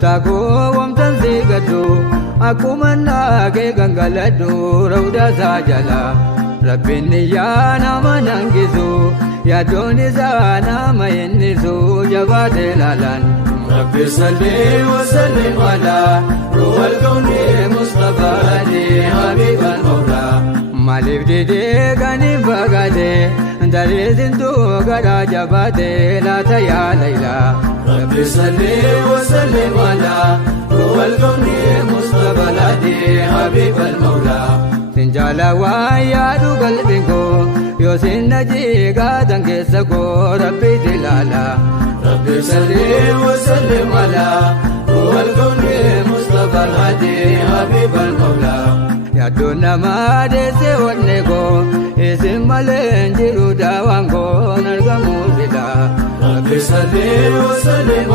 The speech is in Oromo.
Goftako wamtan sigadu Akumanna ke gangaladu Rauda sajala Rabbin niyana manangizu Yadoni sana mayinnizu Jabate lalan Rabbi salli wa sallim ala Ruhal kawni Mustafa di Habib al-Mawla Malif dide gani bagade Dari zindu gada jabate Lata ya layla Rabbi salli wa sallim ala Ruhal kawni Mustafa di Habib al-Mawla Sinjala wa yaadu qalbinko Yo sinna jiga dangesa ko Rabbi dilala Rabbi salli wa sallim ala Ruhal kawni Mustafa di Habib al-Mawla Yaduna madese wanneko Isim malenjiru dawango Nargamu zila Rabbi salli wa sallim